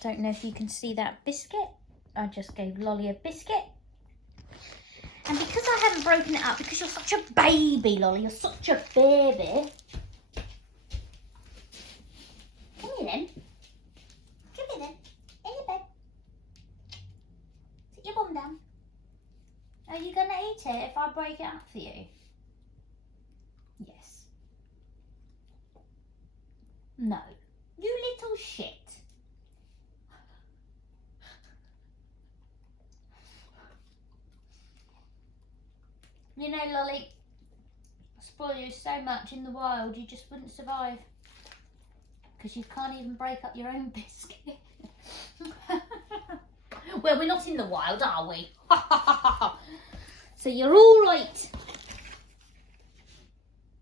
don't know if you can see that biscuit. I just gave Lolly a biscuit. And because I haven't broken it up, because you're such a baby, Lolly, you're such a baby. Come here then. Come here then. In your bed. Sit your bum down. Are you going to eat it if I break it up for you? Yes. No. You little shit. You know, Lolly, I spoil you so much in the wild, you just wouldn't survive. Because you can't even break up your own biscuit. Well, we're not in the wild, are we? So you're all right.